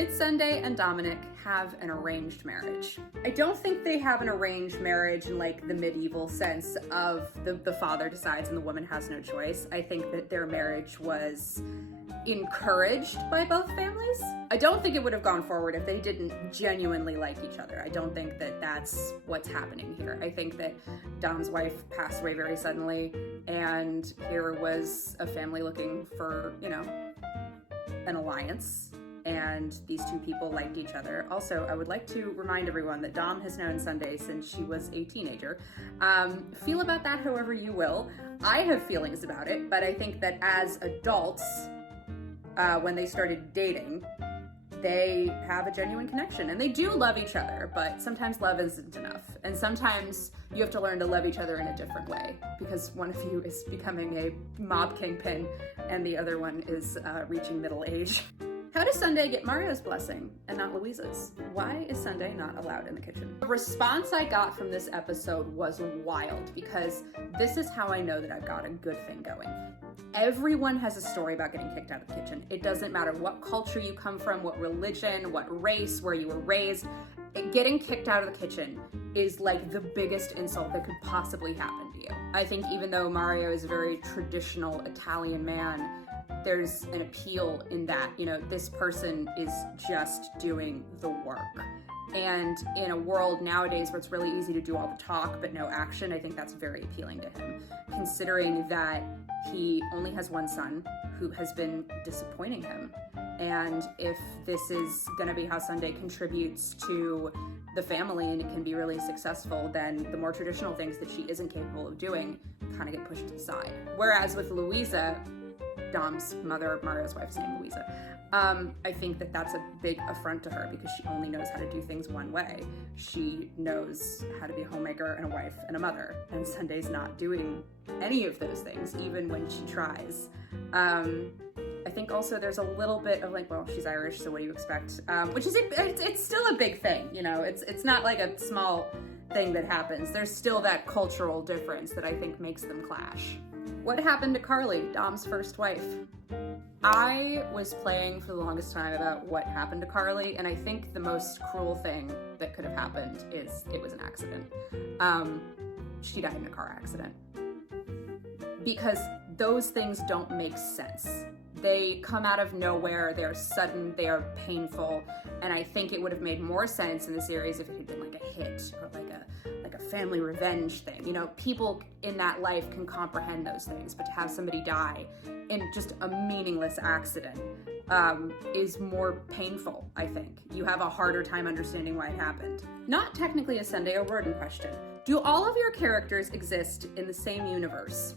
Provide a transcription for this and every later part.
Did Sunday and Dominic have an arranged marriage? I don't think they have an arranged marriage in like the medieval sense of the father decides and the woman has no choice. I think that their marriage was encouraged by both families. I don't think it would have gone forward if they didn't genuinely like each other. I don't think that that's what's happening here. I think that Dom's wife passed away very suddenly, and here was a family looking for, you know, an alliance, and these two people liked each other. Also, I would like to remind everyone that Dom has known Sunday since she was a teenager. Feel about that however you will. I have feelings about it, but I think that as adults, when they started dating, they have a genuine connection and they do love each other, but sometimes love isn't enough. And sometimes you have to learn to love each other in a different way because one of you is becoming a mob kingpin and the other one is reaching middle age. How does Sunday get Mario's blessing and not Louisa's? Why is Sunday not allowed in the kitchen? The response I got from this episode was wild because this is how I know that I've got a good thing going. Everyone has a story about getting kicked out of the kitchen. It doesn't matter what culture you come from, what religion, what race, where you were raised. Getting kicked out of the kitchen is like the biggest insult that could possibly happen to you. I think even though Mario is a very traditional Italian man, there's an appeal in that, you know, this person is just doing the work. And in a world nowadays where it's really easy to do all the talk but no action, I think that's very appealing to him, considering that he only has one son who has been disappointing him. And if this is gonna be how Sunday contributes to the family and it can be really successful, then the more traditional things that she isn't capable of doing kind of get pushed to the side. Whereas with Louisa, Dom's mother, Mario's wife's name, Louisa, I think that that's a big affront to her because she only knows how to do things one way. She knows how to be a homemaker and a wife and a mother, and Sunday's not doing any of those things, even when she tries. I think also there's a little bit of like, well, she's Irish, so what do you expect? Which is, it's still a big thing, you know, it's not like a small thing that happens. There's still that cultural difference that I think makes them clash. What happened to Carly, Dom's first wife? I was playing for the longest time about what happened to Carly, and I think the most cruel thing that could have happened is it was an accident. She died in a car accident. Because those things don't make sense. They come out of nowhere, they're sudden, they are painful, and I think it would have made more sense in the series if it had been like a hit or like a family revenge thing. You know, people in that life can comprehend those things, but to have somebody die in just a meaningless accident is more painful, I think. You have a harder time understanding why it happened. Not technically a Sunday or Worden question. Do all of your characters exist in the same universe?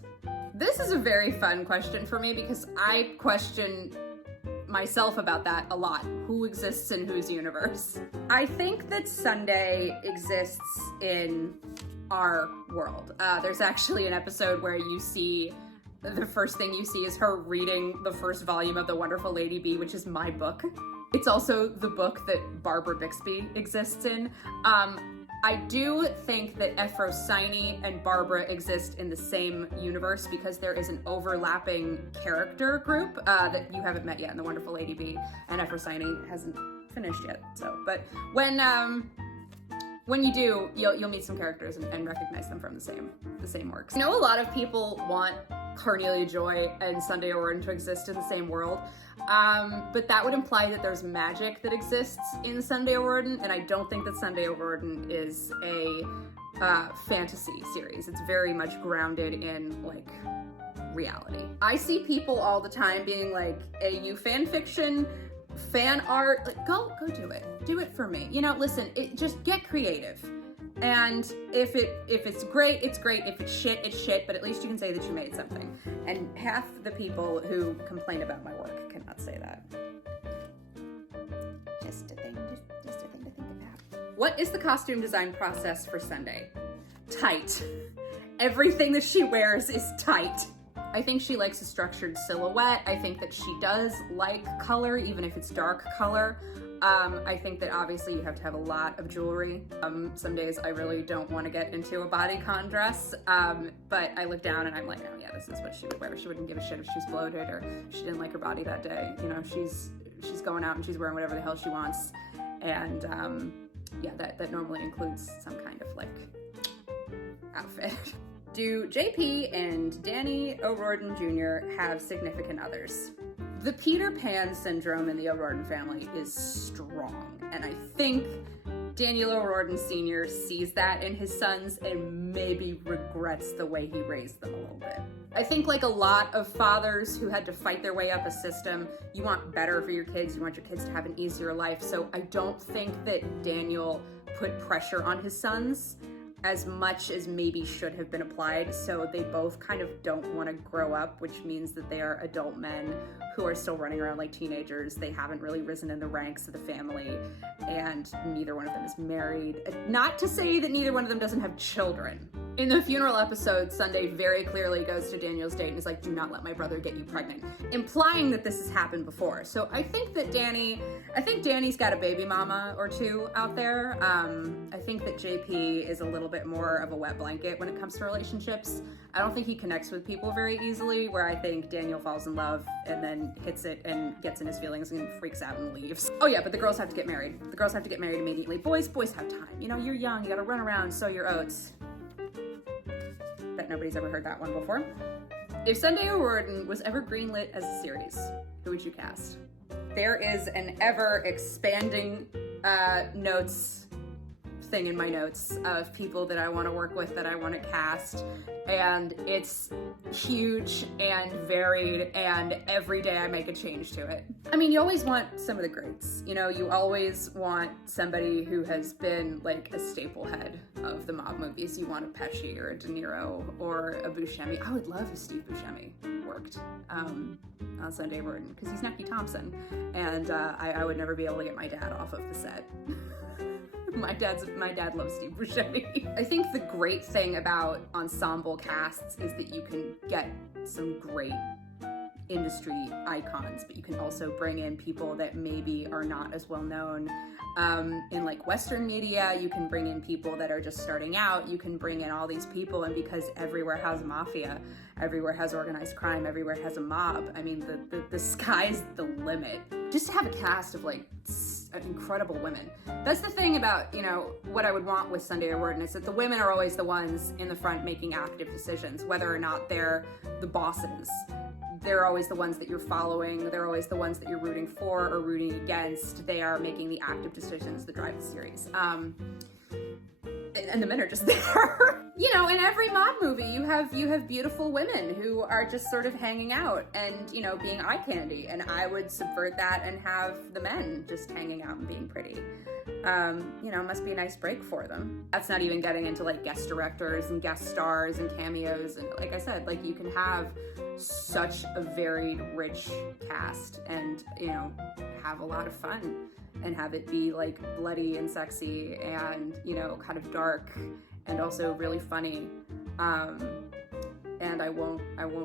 This is a very fun question for me because I question myself about that a lot. Who exists in whose universe? I think that Sunday exists in our world. There's actually an episode where you see, the first thing you see is her reading the first volume of The Wonderful Lady Bee, which is my book. It's also the book that Barbara Bixby exists in. I do think that Ephrosyne and Barbara exist in the same universe because there is an overlapping character group that you haven't met yet in The Wonderful Lady Bee, and Ephrosyne hasn't finished yet. So, but when you do, you'll meet some characters and recognize them from the same works. I know a lot of people want Cornelia Joy and Sunday Worden to exist in the same world, but that would imply that there's magic that exists in Sunday Worden, and I don't think that Sunday Worden is a fantasy series. It's very much grounded in like reality. I see people all the time being like, AU fan fiction, fan art, like, go do it for me. You know, listen, just get creative. And if it's great, it's great. If it's shit, it's shit, but at least you can say that you made something. And half the people who complain about my work cannot say that. Just a thing to think about. What is the costume design process for Sunday? Tight. Everything that she wears is tight. I think she likes a structured silhouette. I think that she does like color, even if it's dark color. I think that obviously you have to have a lot of jewelry. Some days I really don't want to get into a bodycon dress, but I look down and I'm like, oh yeah, this is what she would wear. She wouldn't give a shit if she's bloated or she didn't like her body that day. You know, she's she's going out and she's wearing whatever the hell she wants. And yeah, that normally includes some kind of like outfit. Do JP and Danny O'Riordan Jr. have significant others? The Peter Pan syndrome in the O'Riordan family is strong, and I think Daniel O'Riordan Sr. sees that in his sons and maybe regrets the way he raised them a little bit. I think like a lot of fathers who had to fight their way up a system, you want better for your kids, you want your kids to have an easier life, so I don't think that Daniel put pressure on his sons as much as maybe should have been applied, so they both kind of don't want to grow up, which means that they are adult men who are still running around like teenagers. They haven't really risen in the ranks of the family, and neither one of them is married. Not to say that neither one of them doesn't have children. In the funeral episode, Sunday very clearly goes to Daniel's date and is like, do not let my brother get you pregnant, implying that this has happened before. So I think Danny's got a baby mama or two out there. I think that JP is a little bit more of a wet blanket when it comes to relationships. I don't think he connects with people very easily, where I think Daniel falls in love and then hits it and gets in his feelings and freaks out and leaves. Oh yeah, but the girls have to get married. The girls have to get married immediately. Boys have time. You know, you're young, you gotta run around, sow your oats. Bet nobody's ever heard that one before. If Sunday O'Riordan was ever greenlit as a series, who would you cast? There is an ever expanding notes thing in my notes of people that I want to work with, that I want to cast, and it's huge and varied, and every day I make a change to it. I mean, you always want some of the greats, you know, you always want somebody who has been like a staple head of the mob movies. You want a Pesci or a De Niro or a Buscemi. I would love if Steve Buscemi worked on Sunday O'Riordan, because he's Nucky Thompson, and I would never be able to get my dad off of the set. My dad loves Steve Buscemi. I think the great thing about ensemble casts is that you can get some great industry icons, but you can also bring in people that maybe are not as well known. In like Western media, you can bring in people that are just starting out. You can bring in all these people, and because everywhere has a mafia, everywhere has organized crime, everywhere has a mob, I mean, the sky's the limit. Just to have a cast of like incredible women. That's the thing about, you know, what I would want with Sunday O'Riordan is that the women are always the ones in the front making active decisions, whether or not they're the bosses. They're always the ones that you're following. They're always the ones that you're rooting for or rooting against. They are making the active decisions that drive the series. And the men are just there. You know, in every mob movie, you have beautiful women who are just sort of hanging out and, you know, being eye candy. And I would subvert that and have the men just hanging out and being pretty. You know, it must be a nice break for them. That's not even getting into like guest directors and guest stars and cameos. And like I said, like you can have such a varied, rich cast and, you know, have a lot of fun and have it be like bloody and sexy and, you know, kind of dark and also really funny. And I won't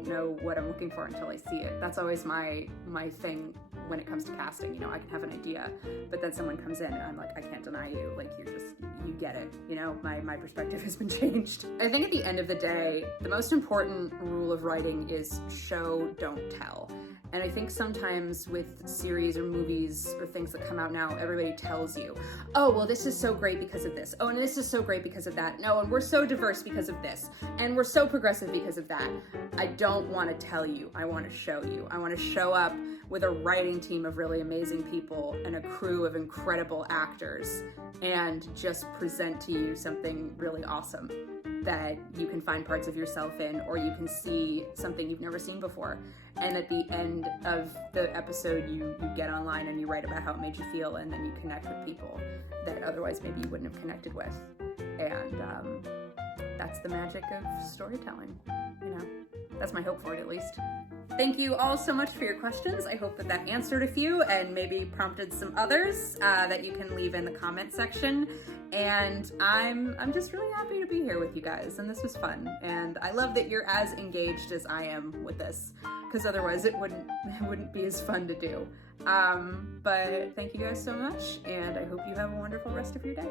know what I'm looking for until I see it. That's always my thing when it comes to casting. You know, I can have an idea, but then someone comes in and I'm like, I can't deny you. Like, you get it. You know, my perspective has been changed. I think at the end of the day, the most important rule of writing is show, don't tell. And I think sometimes with series or movies or things that come out now, everybody tells you, oh, well, this is so great because of this. Oh, and this is so great because of that. No, and we're so diverse because of this. And we're so progressive because of that. I don't want to tell you. I want to show you. I want to show up with a writing team of really amazing people and a crew of incredible actors and just present to you something really awesome that you can find parts of yourself in, or you can see something you've never seen before. And at the end of the episode, you get online and you write about how it made you feel, and then you connect with people that otherwise maybe you wouldn't have connected with. And that's the magic of storytelling, you know? That's my hope for it, at least. Thank you all so much for your questions. I hope that answered a few and maybe prompted some others that you can leave in the comment section. And I'm just really happy to be here with you guys, and this was fun. And I love that you're as engaged as I am with this, because otherwise it wouldn't be as fun to do. But thank you guys so much, and I hope you have a wonderful rest of your day.